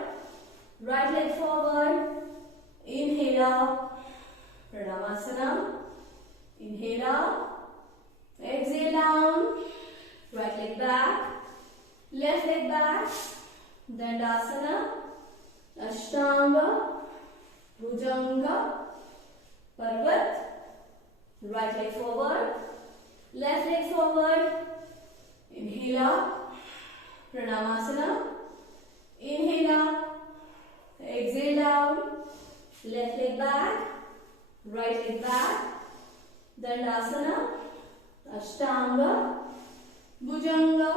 Right leg forward. Inhale up. Pranamasanam. Inhale up. Exhale down. Right leg back. Left leg back. Dandasana. Ashtanga. Bhujanga. Parvat. Right leg forward. Left leg forward. Inhale up. Pranamasanam. Inhale up. Exhale down. Left leg back. Right leg back. Dandasana. Ashtanga. Bhujanga.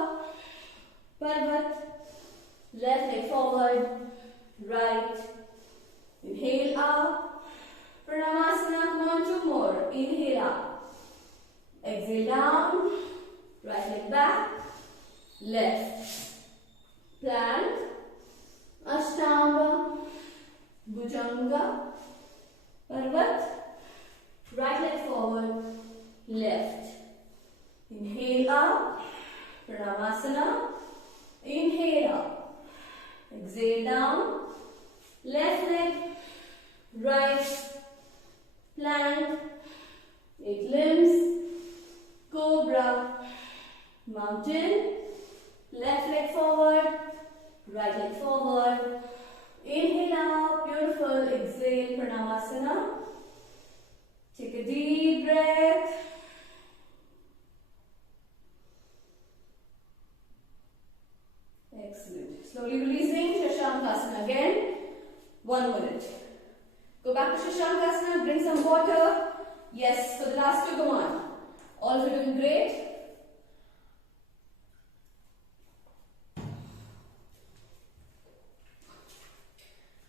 Parvat. Left leg forward. Right. Inhale up. Pranamasanam. Come on, 2 more. Inhale up. Exhale down. Right leg back. Left. Plank. Ashtanga. Bhujanga. Parvat. Right leg forward. Left. Inhale up. Pranamasanam. Inhale up. Exhale down. Left leg. Right. Plank. 8 limbs. Cobra. Mountain. Left leg forward. Right leg forward. Inhale up. Beautiful. Exhale. Pranamasanam. Take a deep breath. Excellent. Slowly releasing. Shashankasana again. 1 minute. Go back to Shashankasana. Bring some water. Yes, for the last 2, go on. All of you doing great.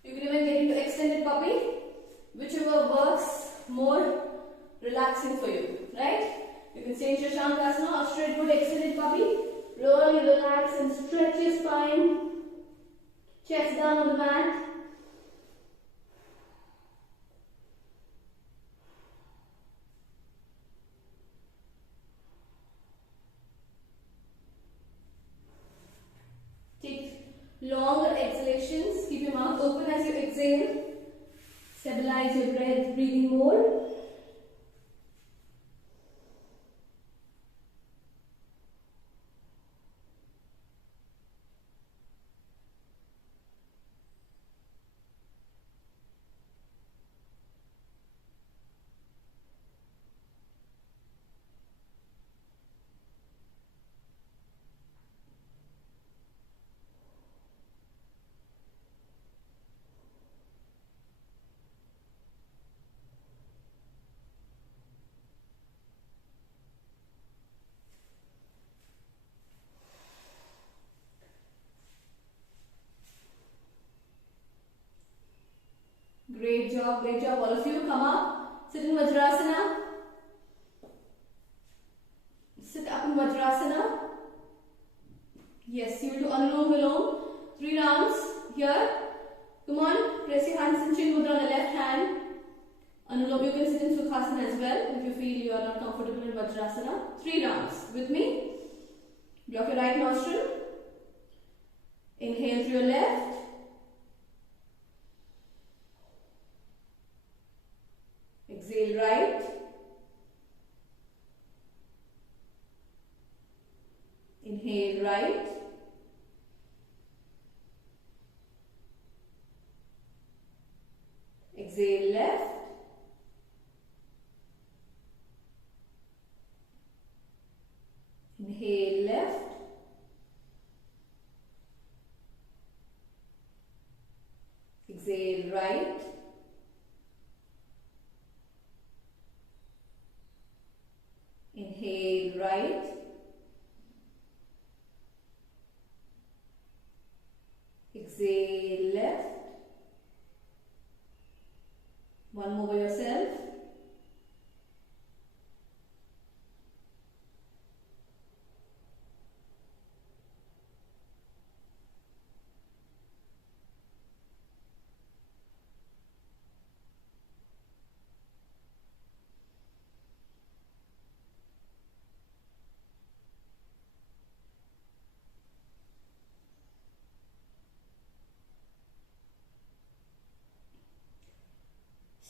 You can even get into extended puppy, whichever works more relaxing for you, right? You can stay in Shashankasana or straight good extended puppy. Really relax and stretch your spine. Chest down on the mat. Take longer exhalations. Keep your mouth open as you exhale. Stabilize your breath, breathing more. great job, all of you. Come up, sit in Vajrasana. Sit up in Vajrasana. Yes, you will do Anulom Vilom. 3 rounds here. Come on, press your hands in Chin Mudra on the left hand. Anulom, you can sit in Sukhasana as well if you feel you are not comfortable in Vajrasana. 3 rounds. With me. Block your right nostril. Inhale through your left. Exhale right. Inhale right. Exhale left. Inhale left. Exhale right. Inhale right. Exhale left. One more by yourself.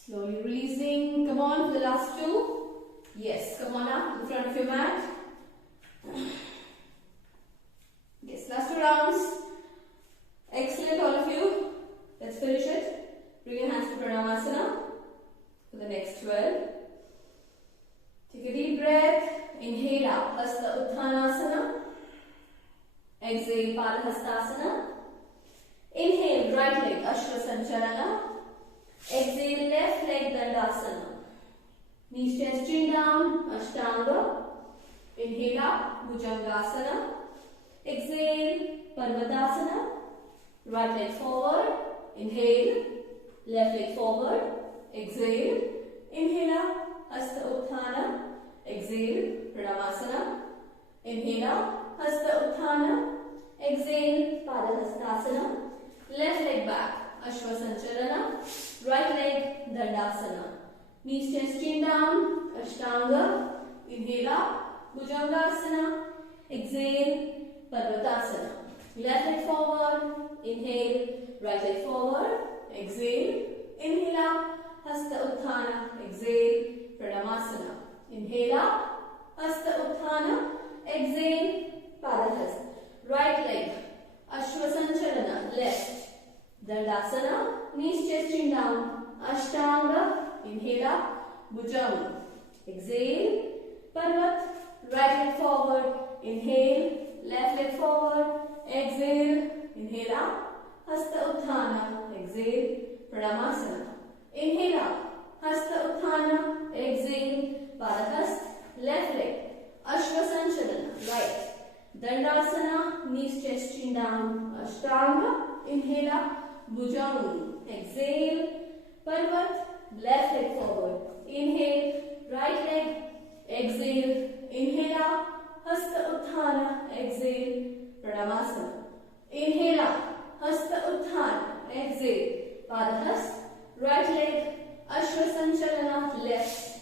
Slowly releasing. Come on for the last 2. Yes, come on up in front of your mat. Yes, last 2 rounds. Excellent, all of you. Let's finish it. Bring your hands to Pranamasana for the next 12. Take a deep breath. Inhale up, Hasta Uttanasana. Exhale, Padahastasana. Inhale, right leg, Ashwa Sanchalana. Exhale, left leg, Dandasana. Knees, chest, chin down, Ashtanga. Inhale up, Bhujangasana. Exhale, Parvatasana. Right leg forward. Inhale, left leg forward. Exhale. Inhale up, Hasta Utthana. Exhale, Pranamasana. Inhale up, Hasta Utthana. Exhale, Padahastasana. Left leg back, Ashwa Sanchalana. Right leg, Dandasana. Knees, chest, chin down, Ashtanga. Inhale up, Bhujangasana. Exhale, Parvatasana. Left leg forward. Inhale, right leg forward. Exhale. Inhale up, Hasta Utthana. Exhale, Pranamasana. Inhale up, Hasta Utthana. Exhale, Padahastasana. Right leg, Ashwa Sanchalana. Left. Dandasana, knees, chest, chin down, Ashtanga. Inhale up, Bhujanga. Exhale, Parvat. Right leg forward. Inhale, left leg forward. Exhale, inhale up, Hasta Utthana. Exhale, Pranamasana. Inhale up, Hasta Utthana. Exhale, Padahast. Left leg, Ashwa Sanchalana. Right. Dandasana, knees, chest, chin down, Ashtanga. Inhale up, Bhujanga. Exhale, Parvat. Left leg forward. Inhale, right leg. Exhale, inhale up, Hasta Utthana. Exhale, Pranamasana. Inhale up, Hasta Utthana. Exhale, Padahast. Right leg, Ashwa Sanchalana. Left.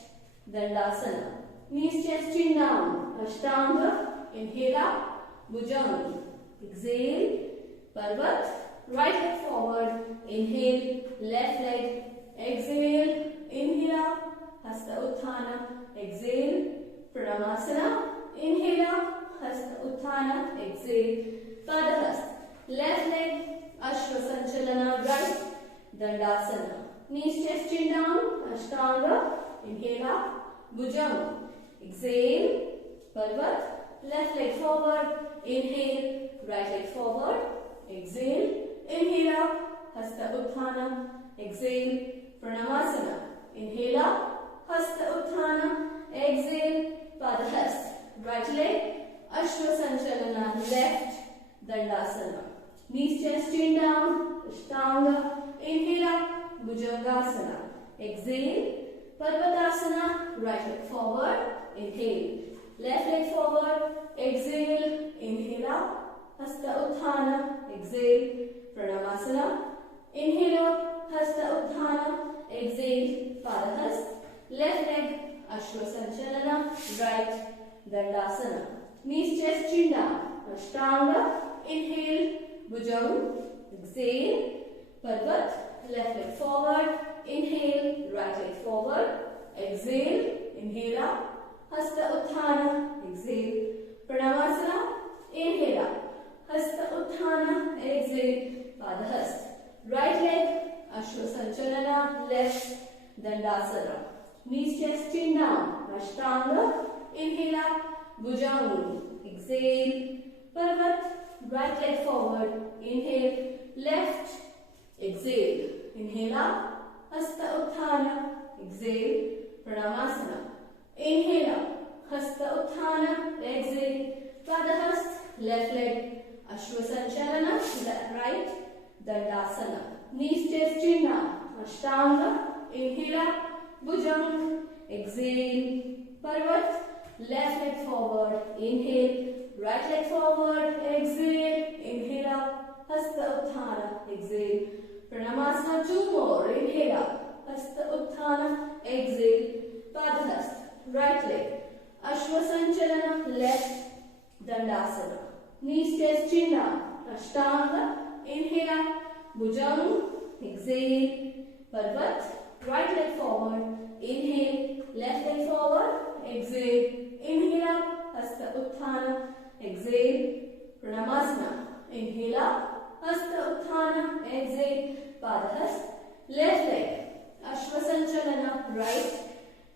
Dandasana. Knees, chest, chin down, Ashtanga. Inhale up, Bhujanga. Exhale, Parvat. Right leg forward. Inhale, left leg. Exhale, inhale up, Hasta Utthana. Exhale, Pranamasana. Inhale up, Hasta Utthana. Exhale, Padahast. Left leg, Ashwa Sanchalana. Right. Dandasana. Knees, chest, chin down, Ashtanga. Inhale up, Bhujanga. Exhale, Parvat. Left leg forward. Inhale, right leg forward. Exhale, inhale up, Hasta Utthana. Exhale, Pranamasana. Inhale up, Hasta Utthana. Exhale, Padahast. Right leg, Ashwa Sanchalana. Left. Dandasana. Knees, chest, chin down, Ashtanga. Inhale up, Bhujangasana. exhale, Parvatasana, right leg forward, inhale, left leg forward, exhale, inhale up, Hasta Utthana, exhale, Pranamasana, inhale up, Hasta Utthana, exhale, Padahast, left leg, Ashwasanchalana, right, Dandasana, knees, chest, chin down, Ashtanga, inhale, Bhujang, exhale, Parvat, left leg forward, inhale, right leg forward, exhale, inhale up, Hasta Utthana, exhale, Pranamasana, inhale up, Hasta Utthana, exhale, Padahast, right leg, Ashwasanchalana, left, Dandasana, knees, chest, chin down, Ashtanga, inhale up, Bhujang, exhale, Parvat, right leg forward, inhale, left, exhale, inhale up, Hasta Utthana, exhale, Pranamasana, inhale up, Hasta Utthana, exhale, Padahast, left leg, Ashwasanchalana, right, Dandasana, knees, chest, chin down, Ashtanga, inhale up, Bhujang, exhale, Parvat, left leg forward, inhale, right leg forward, exhale, inhale up, Hasta Utthana, exhale, Pranamasana, 2 more, inhale up, Hasta Utthana, exhale, Padahast, right leg, Ashwasanchalana, left, Dandasana, knees, chest, chin down, Ashtanga, inhale up, Bhujang, exhale, Parvat, right leg forward, inhale, left leg forward, exhale, inhale up, Hasta Utthana, exhale, Pranamasana, inhale up, Hasta Utthana, exhale, Padahast, left leg, Ashwasanchalana, right,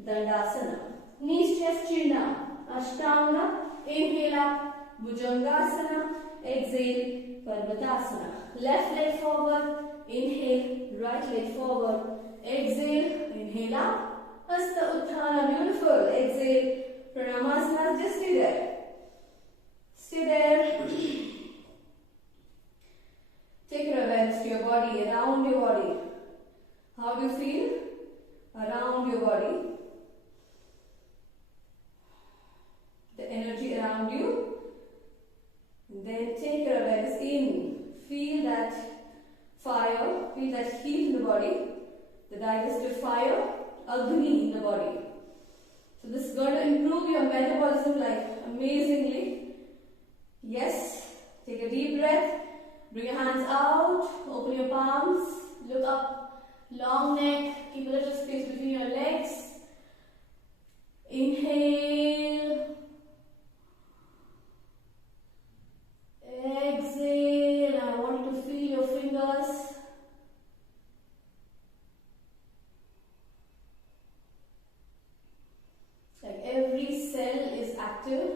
Dandasana, knees, chest, chin down, Ashtanga, inhale up, Bhujangasana, exhale, Parvatasana, left leg forward, inhale, right leg forward, exhale, inhale up, Hasta Utthana, beautiful, exhale, Pranamasana, just stay there. Stay there. Take your awareness to your body, around your body. How do you feel? Around your body. The energy around you. And then take your awareness in. Feel that fire, feel that heat in the body, the digestive fire, Agni in the body. So this is going to improve your metabolism like amazingly. Yes, take a deep breath, bring your hands out, open your palms, look up, long neck, keep a little space between your legs. Inhale, exhale. I want you to feel your fingers. Like every cell is active,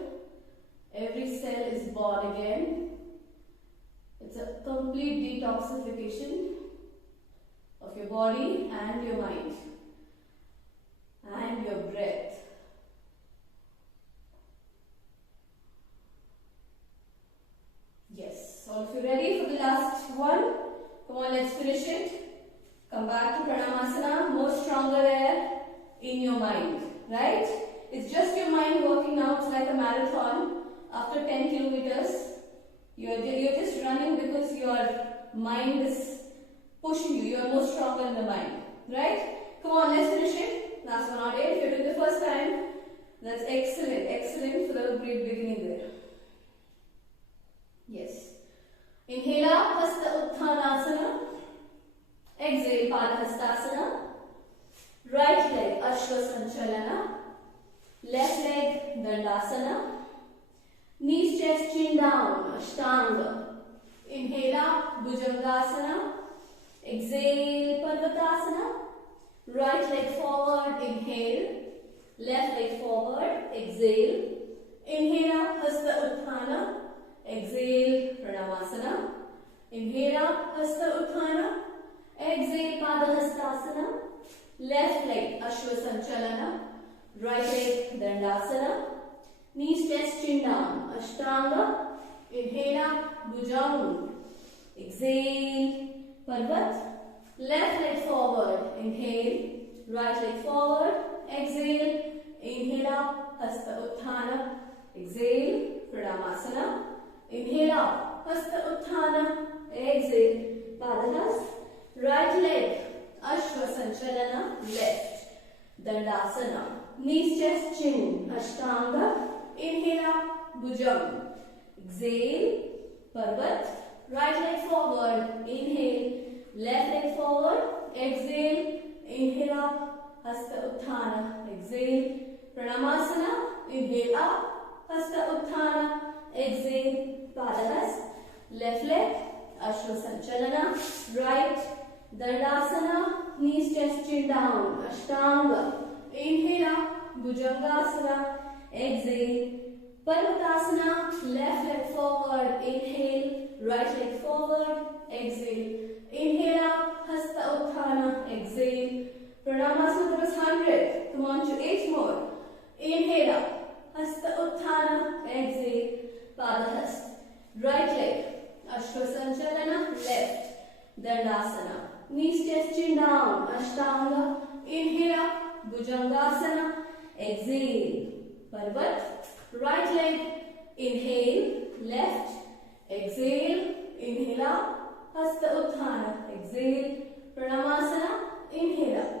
every cell is born again. It's a complete detoxification of your body and your mind and your breath. Yes, so if you're ready for the last one, come on, let's finish it. Come back to Pranamasana, more stronger there in your mind, right? It's just your mind working now. It's like a marathon. After 10 kilometers, you're just running because your mind is pushing you. You're more stronger in the mind, right? Come on, let's finish it. Last one out. If you're doing the first time, that's excellent. Excellent for the great beginning there. Yes. Inhale up, Hasta Uttanasana. Exhale, Padahastasana. Right leg, Ashwasanchalana. Left leg, Dandasana. Knees, chest, chin down, Ashtanga. Inhale up, Bhujangasana. Exhale, Parvatasana. Right leg forward, inhale. Left leg forward, exhale. Inhale up, Hasta Utthana. Exhale, Pranamasana. Inhale up, Hasta Utthana. Exhale, Padahastasana. Left leg, Ashwasanchalana. Right leg, Dandasana. Knees, chest, chin down, Ashtanga. Inhale up, Bhujang. Exhale, Parvat. Left leg forward, inhale. right leg forward, exhale, inhale up, Hasta Utthana, exhale, Pranamasana, inhale up, Hasta Utthana, exhale, Padahasta, right leg, Ashwa Sanchalana, left, Dandasana, knees, chest, chin, Ashtanga, inhale up, Bhujanga, exhale, Parvat, right leg forward, inhale, left leg forward, exhale, inhale up, Hasta Utthana, exhale, Pranamasana, inhale up, Hasta Utthana, exhale, Padahasta, left leg, Ashwa Sanchalana, right, Dandasana, knees, chest, chin down, Ashtanga, inhale up, Bhujangasana, exhale, Parvatasana, left leg forward, inhale, right leg forward, exhale, inhale up, Hasta Utthana, exhale, Pranamasana, that was 100, come on to 8 more, inhale up, Hasta Utthana, exhale, Padahasta, right leg, Ashwa Sanchalana, left, Dandasana, knees, chest, chin down, Ashtanga, inhale up, Bhujangasana, exhale, Parvat, right leg, inhale, left, exhale, inhale up, Hasta Utthana, exhale, Pranamasana, inhale up,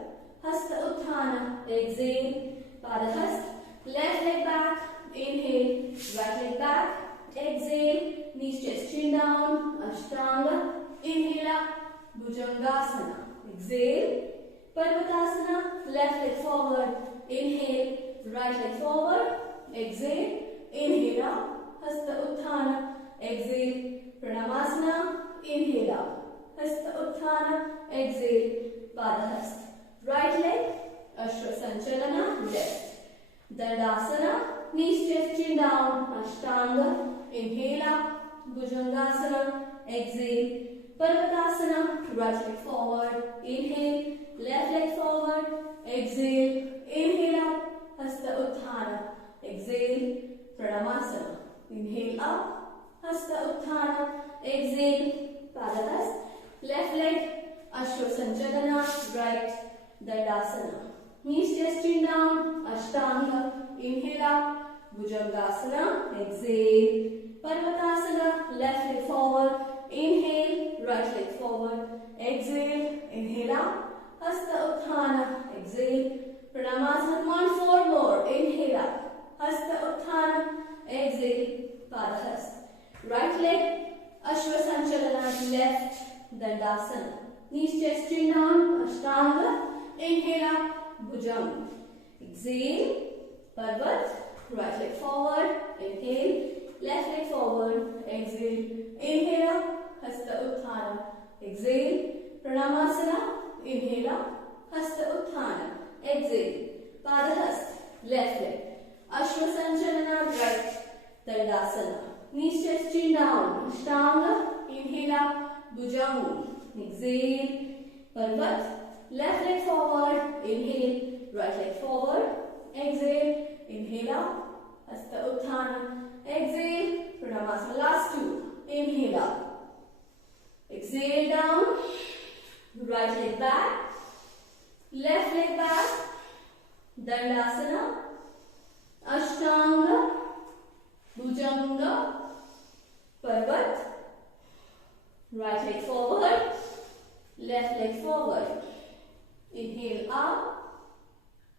Hasta Utthana, exhale, Padahasta, left leg back, inhale, right leg back, exhale, knees, chest, chin down, Ashtanga, inhale up, Bhujangasana, exhale, Parvatasana, left leg forward, inhale, right leg forward, exhale, inhale up, Hasta Utthana, exhale, Pranamasana, inhale up, Hasta Utthana, exhale, Padahasta, right leg, Ashwa Sanchalana, left, Dandasana, knees, chest, chin down, Ashtanga, inhale up, Bhujangasana, exhale, Parvatasana, right leg forward, inhale, left leg forward, exhale, inhale up, Hasta Utthana, exhale, Pranamasana, inhale up, Hasta Utthana, exhale, Padahasta, left leg, Ashwa Sanchalana, right, Dandasana, knees, chest, chin down, Ashtanga, inhale up, Bhujangasana, exhale, Parvatasana, left leg forward, inhale, right leg forward, exhale, inhale up, Hasta Utthana, exhale, Pranamasana, come on, 4 more, inhale up, Hasta Utthana, exhale, Padahasta, right leg, Ashwa Sanchalana, left, Dandasana, knees, chest, chin down, Ashtanga, inhale up, Bhujanga, exhale, Parvat, right leg forward, inhale, left leg forward, exhale, inhale up, Hasta Utthana, exhale, Pranamasana, inhale up, Hasta Utthana, exhale, Padahasta, left leg, Ashwa Sanchalana, right, Dandasana, knees, chest, chin down, Ashtanga, inhale up, Bhujanga, exhale, Parvat, left leg forward, inhale, right leg forward, exhale, inhale up, Hasta Utthana, exhale, Pranamasana, last 2, inhale up, exhale down, right leg back, left leg back, Dandasana, Ashtanga, Bhujanga, Parvat, right leg forward, left leg forward, inhale up,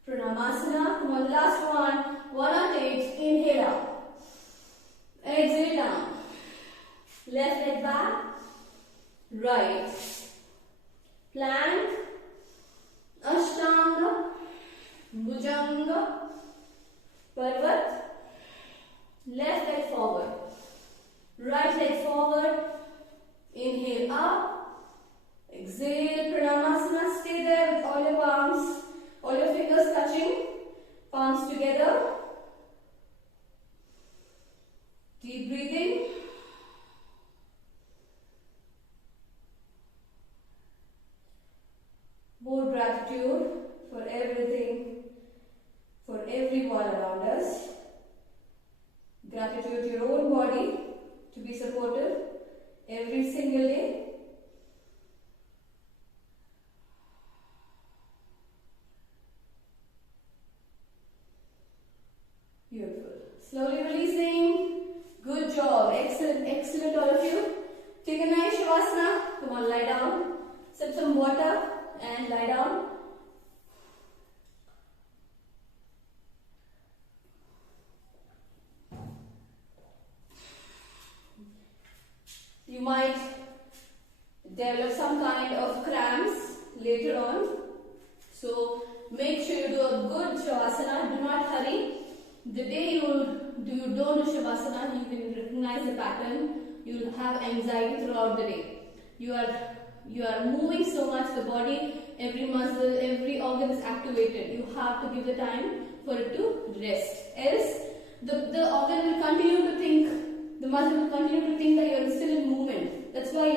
Pranamasana, come on, last one, 108, inhale up, exhale down, left leg back, right, plank, Ashtanga, Bhujanga, Parvat, left leg forward, right leg forward, inhale up, exhale, Pranamasana, stay there with all your palms, all your fingers touching, palms together, deep breathing, more gratitude for everything, for everyone around us. Gratitude to your own body to be supportive every single day. got up and lie down. You might develop some kind of cramps later on. So make sure you do a good Shavasana. Do not hurry. The day you don't do Shavasana, you can recognize the pattern. You will have anxiety throughout the day. You are moving so much, the body, every muscle, every organ is activated. You have to give the time for it to rest. Else, the organ will continue to think, the muscle will continue to think that you are still in movement. That's why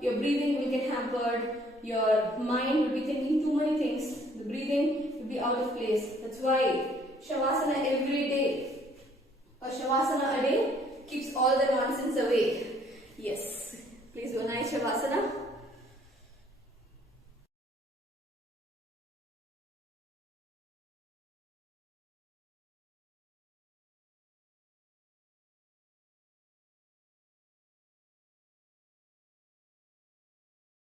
your breathing will get hampered. Your mind will be thinking too many things. The breathing will be out of place. That's why Shavasana every day, or Shavasana a day, keeps all the nonsense away. Yes.